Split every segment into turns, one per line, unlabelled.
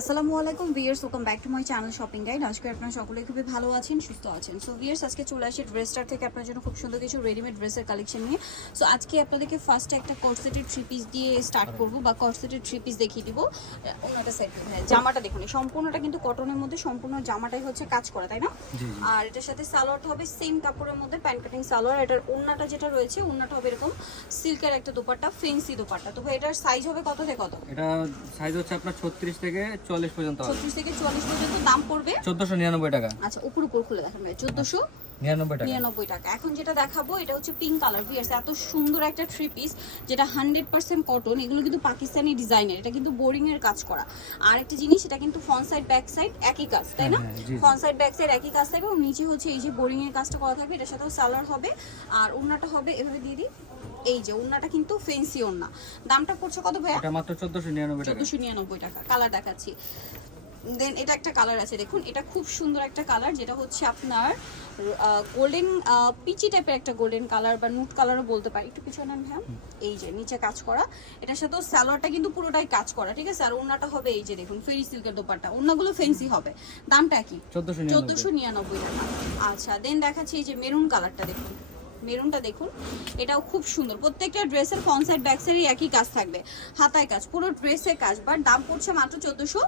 আসসালামু আলাইকুম viewers welcome back to my channel shopping guide আজকে আপনারা সকলে খুবই ভালো আছেন সুস্থ আছেন। সো ভিয়ার্স আজকে চলে আসি ড্রেসটার থেকে আপনার জন্য খুব সুন্দর কিছু রেডিমেড ড্রেসের কালেকশন নিয়ে। সো আজকে আপনাদেরকে ফার্স্টে একটা কর্সেটের থ্রি পিস দিয়ে স্টার্ট করব বা কর্সেটের থ্রি পিস দেখিয়ে দিব। অন্যটা সাইড হ্যাঁ জামাটা দেখুন সম্পূর্ণটা কিন্তু কটনের মধ্যে সম্পূর্ণ জামাটাই হচ্ছে কাজ করা তাই না? আর এটার সাথে সালোয়ারটা হবে সেম কাপড়ের মধ্যে প্যান্ট কাটিং সালোয়ার। এটার ওন্নাটা যেটা রয়েছে ওন্নাটা হবে এরকম সিল্কের একটা দোপাট্টা ফেন্সি দোপাট্টা। তো এটার সাইজ হবে কত থেকে কত?
এটা সাইজ হচ্ছে আপনার ছত্রিশ থেকে চল্লিশ পর্যন্ত
ছত্রিশ থেকে চুয়াল্লিশ পর্যন্ত দাম পড়বে।
চোদ্দশো নিরানব্বই টাকা।
আচ্ছা উপর উপর খুলে দেখান ভাই চোদ্দশো
নিরানব্বই টাকা।
নিরানব্বই টাকা। এখন যেটা দেখাবো এটা হচ্ছে পিঙ্ক কালার ভিয়ার্স এত সুন্দর একটা থ্রি পিস যেটা হান্ড্রেড পার্সেন্ট কটন এগুলো কিন্তু পাকিস্তানি ডিজাইনের এটা কিন্তু বোরিং এর কাজ করা। আর একটা জিনিস এটা কিন্তু ফ্রন্ট সাইড ব্যাক সাইড একই কাজ তাই না। ফ্রন্ট সাইড ব্যাক সাইড একই কাজ থাকবে এবং নিচে হচ্ছে এই যে বোরিং এর কাজটা করা থাকবে এটার সাথেও সালোয়ার হবে। আর ওড়নাটা হবে এভাবে দিয়ে দিই। এই যে ওড়নাটা কিন্তু ফেন্সি ওড়না। দামটা পড়ছে কত ভাইয়া?
এটা মাত্র চোদ্দশো নিরানব্বই টাকা।
চোদ্দশো নিরানব্বই টাকা। কালার দেখাচ্ছি। দেন এটা একটা কালার আছে দেখুন। এটা খুব সুন্দর একটা কালার যেটা হচ্ছে আপনার গোল্ডেন পিচি টাইপের একটা গোল্ডেন কালার বা নুট কালারও বলতে পারি। একটু পিছনে হ্যাঁ এই যে নিচে কাজ করা। এটার সাথেও স্যালোয়ারটা কিন্তু পুরোটাই কাজ করা ঠিক আছে? আর ওড়নাটা হবে এই যে দেখুন ফেরি সিল্কের দোপাট্টা। ওড়নাগুলো ফেন্সি হবে। দামটা কি?
চোদ্দশো নিরানব্বই।
টাকা। আচ্ছা দেন দেখাচ্ছি এই যে মেরুন কালারটা দেখুন। মেরুনটা দেখুন এটাও খুব সুন্দর। প্রত্যেকটা ড্রেসের ফ্রন্ট সাইড ব্যাক একই কাজ থাকবে। হাতায় কাজ পুরো ড্রেসের কাজ বাট দাম পড়ছে মাত্র চোদ্দোশো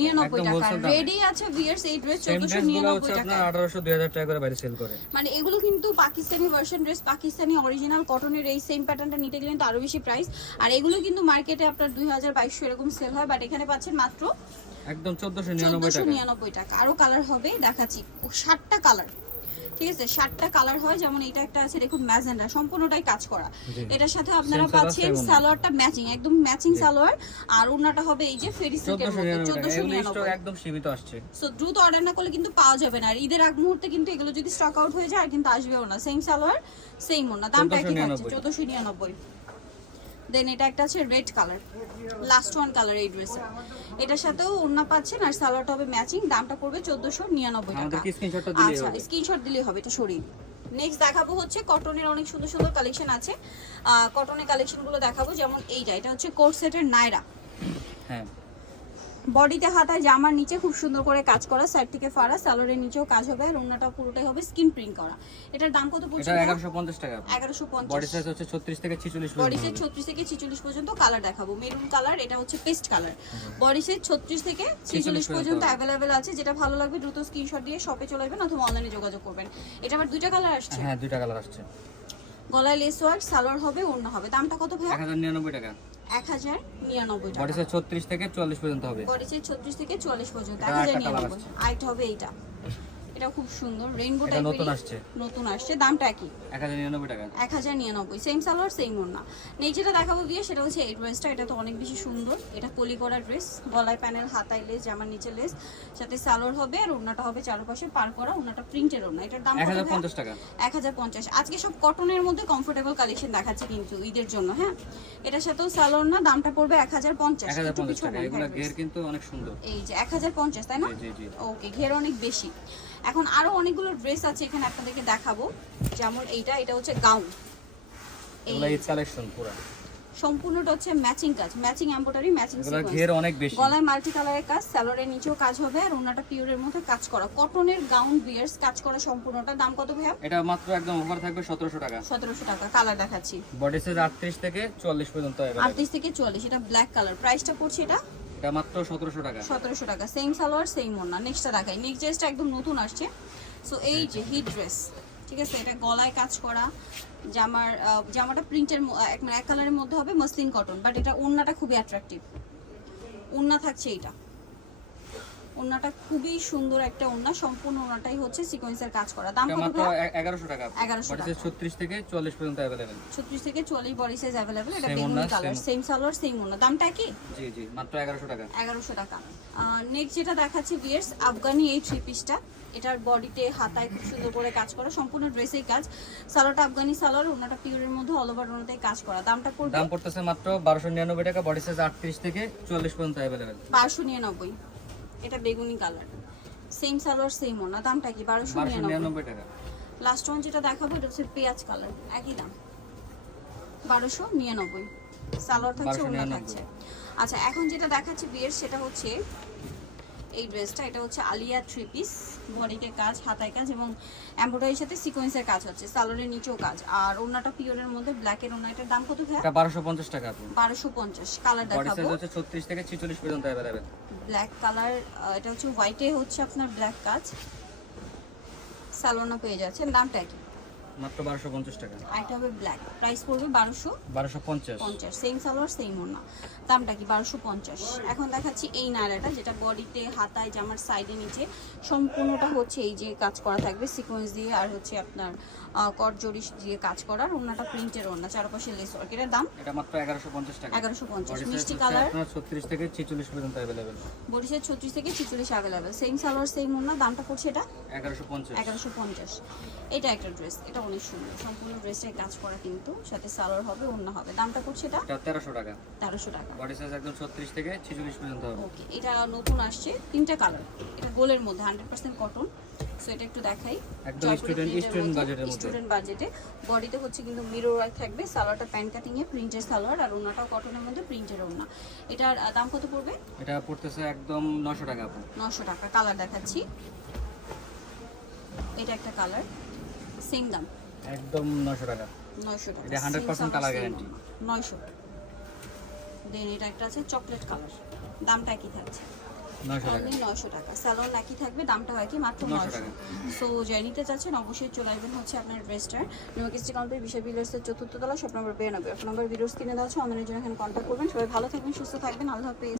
নিরানব্বই টাকা
রেডি আছে ভিয়ার্স এই ড্রেস চোদ্দোশো নিরানব্বই টাকা
আপনার আঠারোশো দুই হাজার টাকা করে বাইরে সেল করে।
মানে এগুলো কিন্তু Pakistani version dress Pakistani original কটনের এই সেম প্যাটার্নটা নিতে গেলে তো আরও বেশি প্রাইস আর এগুলো কিন্তু মার্কেটে আপনার দুই হাজার বাইশশো এরকম সেল হয় বাট এখানে পাচ্ছেন মাত্র
একদম চোদ্দশো নিরানব্বই টাকা।
আরও কালার হবে দেখাচ্ছি। ষাটটা কালার ঠিক আছে? ষাটটা কালার হয় যেমন এটা একটা আছে দেখুন ম্যাজেন্ডা সম্পূর্ণটাই কাজ করা। এটার সাথে আপনারা পাচ্ছেন সালোয়ারটা ম্যাচিং একদম ম্যাচিং সালোয়ার। আর ওড়নাটা হবে এই যে ফেরি সিল্কের মধ্যে
নিরানব্বই টাকা।
চোদ্দশো
এগুলো স্টক
নিরানব্বই
একদম সীমিত আসছে।
সো দ্রুত অর্ডার না করলে কিন্তু পাওয়া যাবে না। আর ঈদের আগ মুহূর্তে কিন্তু এগুলো যদি স্টক আউট হয়ে যায় আর কিন্তু আসবেও না। সেম সালোয়ার সেম ওড়না। দামটা কি থাকছে
1499
চোদ্দশো নিরানব্বই। দেন এটা একটা আছে red colour last one colour এই ড্রেসের এটার সাথেও ওড়না পাচ্ছেন আর সালোয়ারটা হবে ম্যাচিং দামটা পড়বে চোদ্দশো নিরানব্বই টাকা। আচ্ছা স্ক্রিনশট দিলেই হবে এটা সরিয়ে নেক্সট দেখাবো হচ্ছে কটনের অনেক সুন্দর সুন্দর কালেকশন আছে। কটনের কালেকশনগুলো দেখাবো যেমন এইটা এটা হচ্ছে কোট সেটের নাইরা
হ্যাঁ।
বডিতে হাতায় জামার নিচে খুব সুন্দর করে কাজ করা সাইড থেকে ফাড়া সালোয়ারের নিচেও কাজ হবে আর ওড়নাটা পুরোটাই হবে স্কিন প্রিন্ট করা। এটার দাম কত পড়ছে
এটা এগারোশো পঞ্চাশ টাকা।
এগারোশো
বডি
পঞ্চাশ
সাইজ হচ্ছে ছত্রিশ থেকে ছিচল্লিশ
বডি সেট ছত্রিশ থেকে ছিচল্লিশ পর্যন্ত কালার দেখাবো। মেরুন কালার এটা হচ্ছে পেস্ট কালার বডি সেট ছত্রিশ থেকে ছিচল্লিশ পর্যন্ত অ্যাভেলেবেল আছে। যেটা ভালো লাগবে দ্রুত স্ক্রিনশট দিয়ে শপে চলে আসবেন অথবা অনলাইনে যোগাযোগ করবেন। এটা আবার দুইটা কালার আসছে?
হ্যাঁ দুইটা কালার আসছে।
গলায় লেস ওয়ার্ক সালোয়ার হবে ওড়না হবে। দামটা কত ভাই
এক হাজার নিরানব্বই টাকা। বডি সাইজ ছত্রিশ থেকে চুয়াল্লিশ পর্যন্ত হবে।
বডি সাইজ ছত্রিশ থেকে চুয়াল্লিশ পর্যন্ত এক
এটা
হাজার
একটা colour
নিরানব্বই আইট হবে এইটা। এটা খুব সুন্দর। রেইনবো
এটা নতুন আসছে।
নতুন আসছে। দামটা কি
এক হাজার নিরানব্বই টাকা।
এক হাজার নিরানব্বই। সেম সালোয়ার সেম ওড়না। নেই যেটা দেখাবো গিয়ে সেটা হচ্ছে এই ড্রেসটা এটা তো অনেক বেশি সুন্দর। এটা কলি করা ড্রেস গলায় প্যানেল হাতায় লেস জামার নিচে লেস সাথে সালোয়ার হবে আর ওড়নাটা হবে চারপাশে পার করা। ওড়নাটা প্রিন্টের ওড়না। এটার দাম
এক
কত
হাজার
ভাইয়া?
পঞ্চাশ টাকা।
এক হাজার পঞ্চাশ। আজকে সব কটনের মধ্যে কমফোর্টেবল কালেকশন দেখাচ্ছে কিন্তু ঈদের জন্য হ্যাঁ? এটার সাথেও সালোয়ার না দামটা পড়বে এক হাজার পঞ্চাশ।
এক হাজার
একটু
পঞ্চাশ টাকা।
পিছনে
এগুলো ঘের কিন্তু অনেক সুন্দর।
এই যে এক হাজার পঞ্চাশ তাই না?
জি জি জি।
ওকে ঘের অনেক বেশি। এখন আরও অনেকগুলো ড্রেস আছে এখানে আপনাদেরকে দেখাবো। যেমন এইটা এটা হচ্ছে গাউন। এই
কালেকশন পুরো।
সম্পূর্ণটা হচ্ছে ম্যাচিং কাজ ম্যাচিং এমব্রয়ডারি ম্যাচিং
ঘের অনেক বেশি।
গলায় মাল্টি কালারের কাজ স্যালোয়ারের নিচেও কাজ হবে আর ওনাটা পিওরের মধ্যে কাজ করা। কটনের গাউন বিয়ার্স কাজ করা সম্পূর্ণটা। দাম কত ভাইয়া?
এটা মাত্র একদম অফার থাকবে টাকা।
কালার দেখাচ্ছি।
বডি সাইজ আটত্রিশ থেকে চুয়াল্লিশ পর্যন্ত available।
আটত্রিশ থেকে চুয়াল্লিশ এটা ব্ল্যাক কালার প্রাইসটা পড়ছে এটা
এটা মাত্র সতেরোশো টাকা।
সতেরোশো টাকা। সেম সালোয়ার সেম ওড়না। নেক্সটটা দেখাই। নেক্সট ড্রেসটা একদম নতুন আসছে। সো এই যে হিট ড্রেস ঠিক আছে? এটা গলায় কাজ করা। জামার জামাটা প্রিন্টের এক মানে কালারের মধ্যে হবে মসলিন কটন বাট এটা ওড়নাটা খুবই অ্যাট্রাকটিভ ওড়না থাকছে এইটা। ওড়নাটা খুবই সুন্দর একটা ওড়না সম্পূর্ণ ওড়নাটাই হচ্ছে সিকোয়েন্সের কাজ করা। দাম কত
মাত্র
ভাইয়া?
এ- এগারোশো টাকা।
1100
বডি সাইজ ছত্রিশ থেকে চুয়াল্লিশ পর্যন্ত অ্যাভেলেবেল
ছত্রিশ থেকে চুয়াল্লিশ বডি সাইজ অ্যাভেলেবেল এটা বেগুনি কালার সেম সালোয়ার সেম ওড়না। দামটা কি?
জি জি মাত্র এগারোশো টাকা।
এগারোশো টাকা। নেক্সট যেটা দেখাচ্ছি বিয়ার্স আফগানি এই থ্রি পিসটা এটার বডিতে হাতায় খুব সুন্দর করে কাজ করা সম্পূর্ণ ড্রেসেই কাজ। সালোয়ারটা আফগানি সালোয়ার ওনাটা পিওরের মধ্যে অল ওভার ওনাতে কাজ করা। দামটা পড়বে?
দাম পড়তেছে মাত্র বারোশো নিরানব্বই টাকা বডি সাইজ আটত্রিশ থেকে চুয়াল্লিশ পর্যন্ত অ্যাভেলেবেল
বারোশো নিরানব্বই। এটা বেগুনি কালার। সেম সালোয়ার সেম ওনা দামটা কি? বারোশো নিরানব্বই।
টাকা।
লাস্ট ওয়ান যেটা দেখাবো এটা হচ্ছে পেঁয়াজ কালার একই দাম। বারোশো নিরানব্বই। সালোয়ার থাকছে
1299
ওনা থাকছে। আচ্ছা এখন যেটা দেখাচ্ছে বিয়ের সেটা হচ্ছে এই ড্রেসটা এটা হচ্ছে আলিয়া থ্রি পিস বডিতে কাজ হাতায় কাজ এবং এমব্রয়ডারির সাথে সিকোয়েন্সের কাজ হচ্ছে সালোয়ারের নিচেও কাজ। আর ওনাটা পিওরের মধ্যে ব্ল্যাকের ওনা এটার দাম কত ভাইয়া?
এটা বারোশো পঞ্চাশ টাকা আপু।
বারোশো পঞ্চাশ কালার
বডি সাইজ
দেখাবো।
হচ্ছে ছত্রিশ থেকে ছিচল্লিশ পর্যন্ত অ্যাভেলেবেল
ব্ল্যাক কালার এটা হচ্ছে হোয়াইটে হচ্ছে আপনার ব্ল্যাক কাজ। সালোনা পেয়ে যাচ্ছেন দামটা কি
মাত্র বারোশো পঞ্চাশ টাকা।
আইটা হবে ব্ল্যাক প্রাইস পড়বে বারোশো
বারোশো পঞ্চাশ।
পঞ্চাশ। সেম সালোয়ার সেম ওনা দামটা কি? বারোশো পঞ্চাশ। এখন দেখাচ্ছি এই নায়রাটা যেটা বডিতে হাতায় জামার সাইডে নিচে সম্পূর্ণটা হচ্ছে এই যে কাজ করা থাকবে সিকোয়েন্স দিয়ে আর হচ্ছে আপনার করজরি দিয়ে কাজ করার ওনাটা প্রিন্টের ওনা চারপাশে লেস ওয়ার্ক এটার দাম?
এটা মাত্র এগারোশো পঞ্চাশ টাকা।
এগারোশো পঞ্চাশ।
বডি সাইজ
মিষ্টি কালার
আপনার ছত্রিশ থেকে ছিচল্লিশ পর্যন্ত অ্যাভেলেবেল
বডিসের ছত্রিশ থেকে ছিচল্লিশ অ্যাভেলেবেল সেম সালোয়ার সেম ওনা দামটা পড়ছে এটা?
এগারোশো পঞ্চাশ।
এগারোশো পঞ্চাশ। এটা একটা ড্রেস এটা অনেক সুন্দর। সম্পূর্ণ ড্রেসটাই কাজ করা কিন্তু সাথে সালোয়ার হবে অন্য হবে। দামটা পড়ছে এটা?
তেরোশো টাকা।
তেরোশো টাকা।
বডি সাইজ একদম ছত্রিশ থেকে ছিচল্লিশ পর্যন্ত হবে।
ওকে এটা নতুন আসছে তিনটা কালার। এটা গোলের মধ্যে হান্ড্রেড পার্সেন্ট কটন। সো এটা একটু দেখাই।
একদম student budget এর মধ্যে।
স্টুডেন্ট বাজেটে বডিতে হচ্ছে কিন্তু মিরর ওয়ার্ক থাকবে সালোয়ারটা প্যান্ট কাটিং এ প্রিন্টের সালোয়ার আর ওনাটাও কটনের মধ্যে প্রিন্টের ওনা এটার দাম কত পড়বে?
এটা পড়তেছে একদম নশো টাকা আপু।
নশো টাকা কালার দেখাচ্ছি। এটা একটা কালার সেম দাম।
একদম নশো টাকা।
নয়শো টাকা।
এটা 100% color guarantee।
নয়শো দেন এটা একটা আছে চকলেট কালার দামটা একই থাকছে।
নশো টাকা।
স্যালন একই থাকবে দামটা হয় কি মাত্র
900 টাকা।
সো যাই নিতে চাচ্ছেন অবশ্যই চলে আসবেন হচ্ছে আপনার ড্রেসটার নিউকিস্টি কাউন্টার বিশাল বিল্ডার্সের চতুর্থ তলা সব নম্বর বিরানব্বই। এক নম্বর ভিডিওস কিনে দেওয়া আছে অনলাইনের জন্য এখানে কন্ট্যাক্ট করবেন। সবাই ভালো থাকবেন সুস্থ থাকবেন। আল্লাহ হাফেজ।